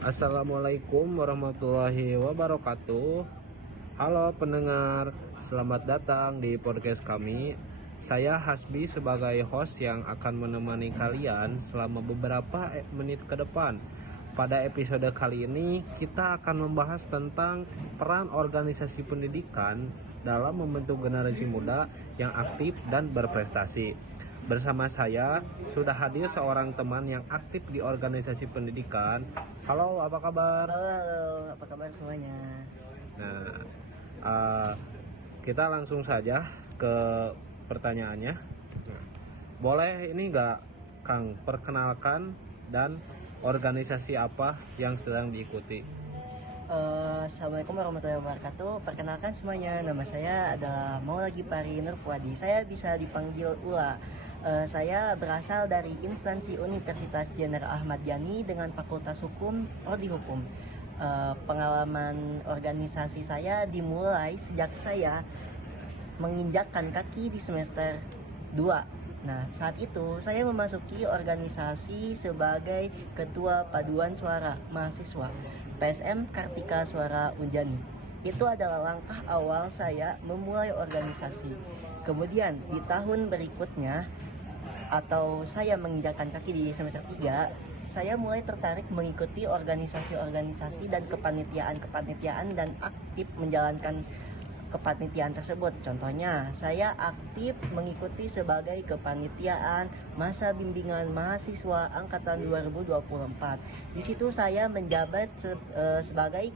Assalamualaikum warahmatullahi wabarakatuh. Halo pendengar, selamat datang di podcast kami. Saya Hasbi sebagai host yang akan menemani kalian selama beberapa menit ke depan. Pada episode kali ini kita akan membahas tentang peran organisasi pendidikan dalam membentuk generasi muda yang aktif dan berprestasi. Bersama saya sudah hadir seorang teman yang aktif di organisasi pendidikan. Halo, apa kabar? Halo, apa kabar semuanya? Nah, kita langsung saja ke pertanyaannya. Boleh ini nggak, Kang, perkenalkan dan organisasi apa yang sedang diikuti? Assalamualaikum warahmatullahi wabarakatuh. Perkenalkan semuanya, nama saya adalah Maulagi Pari Nurpuadi. Saya bisa dipanggil Ula. Saya berasal dari instansi Universitas Jenderal Ahmad Yani dengan Fakultas Hukum, Prodi Hukum. Pengalaman organisasi saya dimulai sejak saya menginjakkan kaki di semester 2. Nah, saat itu saya memasuki organisasi sebagai Ketua Paduan Suara Mahasiswa PSM Kartika Suara Unjani. Itu adalah langkah awal saya memulai organisasi. Kemudian di tahun berikutnya atau saya menginjakkan kaki di semester 3, saya mulai tertarik mengikuti organisasi-organisasi dan kepanitiaan dan aktif menjalankan kepanitiaan tersebut. Contohnya, saya aktif mengikuti sebagai kepanitiaan masa bimbingan mahasiswa angkatan 2024. Di situ saya menjabat sebagai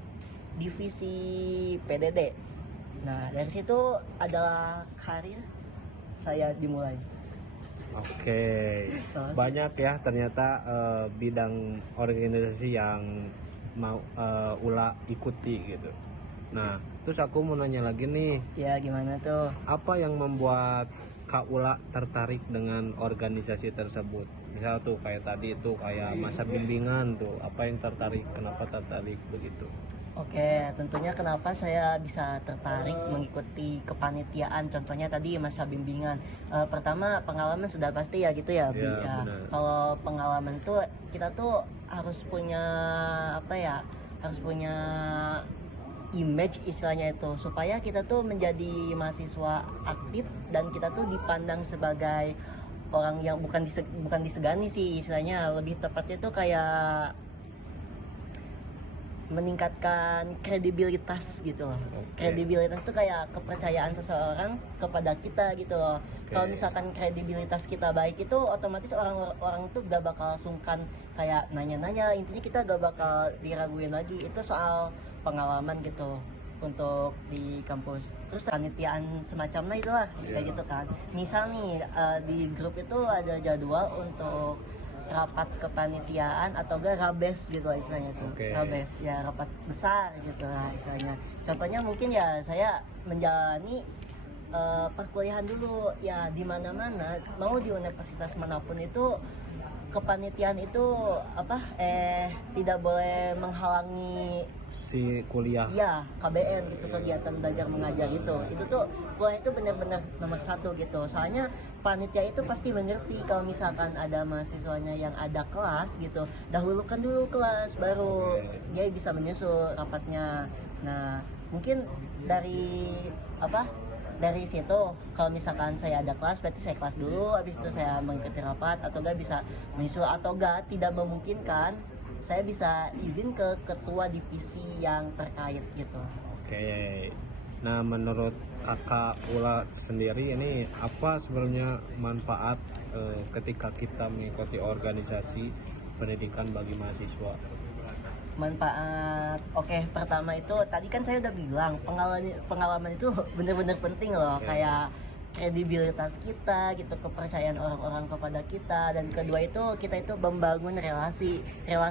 divisi PDD. Nah, dari situ adalah karir saya dimulai. Oke, banyak ya ternyata bidang organisasi yang mau Ula ikuti gitu. Nah, terus aku mau nanya lagi nih. Ya, gimana tuh? Apa yang membuat Kak Ula tertarik dengan organisasi tersebut? Misal tuh kayak tadi itu kayak masa bimbingan tuh, apa yang tertarik? Kenapa tertarik begitu? Oke, tentunya kenapa saya bisa tertarik mengikuti kepanitiaan, contohnya tadi masa bimbingan. Pertama, pengalaman sudah pasti ya gitu ya, Bi. Ya, kalau pengalaman tuh kita tuh harus punya harus punya image istilahnya itu, supaya kita tuh menjadi mahasiswa aktif dan kita tuh dipandang sebagai orang yang bukan disegani sih istilahnya, lebih tepatnya tuh kayak meningkatkan kredibilitas gitu loh. Kredibilitas itu kayak kepercayaan seseorang kepada kita gitu loh. Kalau misalkan kredibilitas kita baik, itu otomatis orang-orang tuh gak bakal sungkan kayak nanya-nanya, intinya kita gak bakal diraguin lagi. Itu soal pengalaman gitu untuk di kampus. Terus panitiaan semacamnya itulah kayak gitu kan. Misal nih di grup itu ada jadwal untuk rapat kepanitiaan atau gak rabes gitu lah istilahnya tuh. Rabes ya, rapat besar gitu lah istilahnya. Contohnya mungkin ya saya menjalani perkuliahan dulu ya, di mana-mana mau di universitas manapun itu kepanitiaan itu tidak boleh menghalangi si kuliah. Iya, KBM gitu, kegiatan belajar mengajar gitu. Itu tuh kuliah itu benar-benar nomor 1 gitu. Soalnya panitia itu pasti mengerti kalau misalkan ada mahasiswanya yang ada kelas gitu, dahulukan dulu kelas baru dia bisa menyusul rapatnya. Nah, mungkin dari situ kalau misalkan saya ada kelas, berarti saya kelas dulu, habis itu saya mengikuti rapat, atau gak bisa menyusul, atau gak tidak memungkinkan, saya bisa izin ke ketua divisi yang terkait gitu. Oke. Nah, menurut Kakak Ula sendiri ini apa sebenarnya manfaat ketika kita mengikuti organisasi pendidikan bagi mahasiswa? Manfaat, pertama itu tadi kan saya udah bilang pengalaman itu benar-benar penting loh, kayak kredibilitas kita gitu, kepercayaan orang-orang kepada kita, dan kedua itu kita itu membangun relasi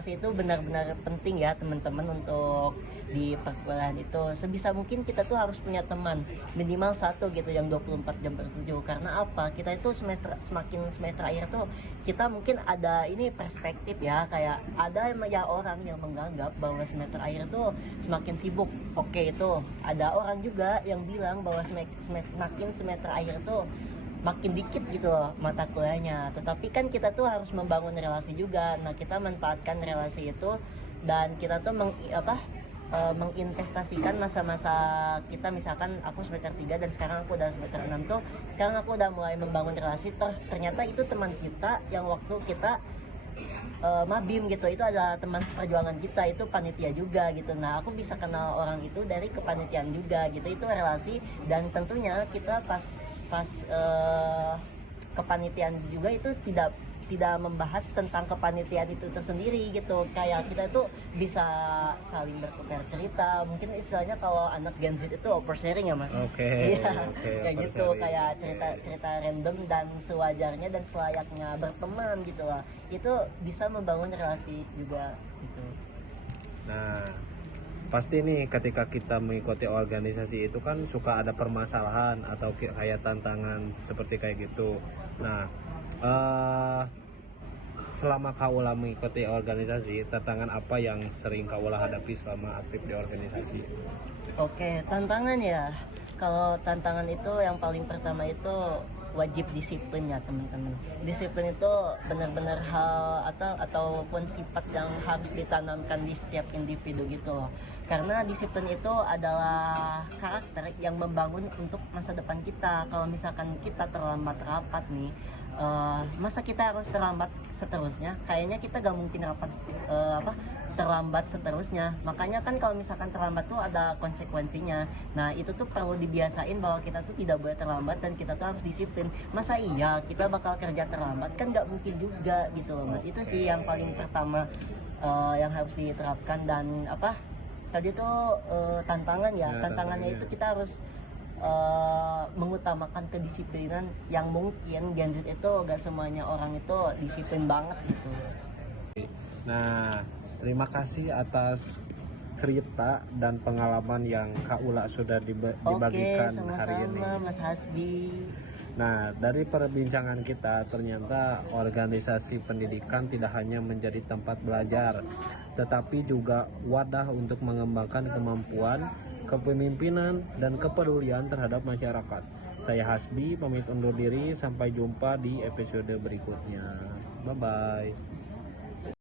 itu benar-benar penting ya teman-teman untuk di perkuliahan itu. Sebisa mungkin kita tuh harus punya teman minimal 1 gitu yang 24 jam per 7. Karena apa? Kita itu semakin semester akhir tuh kita mungkin ada ini perspektif ya, kayak ada ya orang yang menganggap bahwa semester akhir tuh semakin sibuk. Itu ada orang juga yang bilang bahwa semakin semester akhir tuh makin dikit gitu loh mata kuliahnya. Tetapi kan kita tuh harus membangun relasi juga. Nah, kita manfaatkan relasi itu dan kita tuh menginvestasikan masa-masa kita. Misalkan aku semester 3 dan sekarang aku udah semester 6 tuh, sekarang aku udah mulai membangun relasi. Ternyata itu teman kita yang waktu kita mabim gitu, itu adalah teman seperjuangan kita, itu panitia juga gitu. Nah aku bisa kenal orang itu dari kepanitiaan juga gitu, itu relasi. Dan tentunya kita pas kepanitiaan juga itu tidak membahas tentang kepanitiaan itu tersendiri gitu, kayak kita tuh bisa saling bertukar cerita. Mungkin istilahnya kalau anak Gen Z itu oversharing ya mas. Oke, Iya, kayak gitu, oversharing. kayak Oke. cerita random dan sewajarnya dan selayaknya berteman gitu lah. Itu bisa membangun relasi juga gitu. Nah, pasti nih ketika kita mengikuti organisasi itu kan suka ada permasalahan atau kayak tantangan seperti kayak gitu. Nah, selama Kaula mengikuti organisasi, tantangan apa yang sering Kaula hadapi selama aktif di organisasi? Oke, tantangan ya. Kalau tantangan itu yang paling pertama itu wajib disiplin ya teman-teman. Disiplin itu benar-benar hal ataupun sifat yang harus ditanamkan di setiap individu gitu loh. Karena disiplin itu adalah karakter yang membangun untuk masa depan kita. Kalau misalkan kita terlambat rapat nih, masa kita harus terlambat seterusnya? Kayaknya kita gak mungkin terlambat seterusnya. Makanya kan kalau misalkan terlambat tuh ada konsekuensinya. Nah itu tuh perlu dibiasain bahwa kita tuh tidak boleh terlambat dan kita tuh harus disiplin. Masa iya kita bakal kerja terlambat? Kan nggak mungkin juga gitu loh mas. Itu sih yang paling pertama yang harus diterapkan. Dan tadi tuh tantangan ya. Tantangannya itu kita harus mengutamakan kedisiplinan, yang mungkin Gen Z itu gak semuanya orang itu disiplin banget gitu. Nah, terima kasih atas cerita dan pengalaman yang Kaula sudah dibagikan hari ini. Sama-sama Mas Hasbi. Nah, dari perbincangan kita ternyata organisasi pendidikan tidak hanya menjadi tempat belajar, tetapi juga wadah untuk mengembangkan kemampuan, kepemimpinan, dan kepedulian terhadap masyarakat. Saya Hasbi, pamit undur diri, sampai jumpa di episode berikutnya. Bye-bye.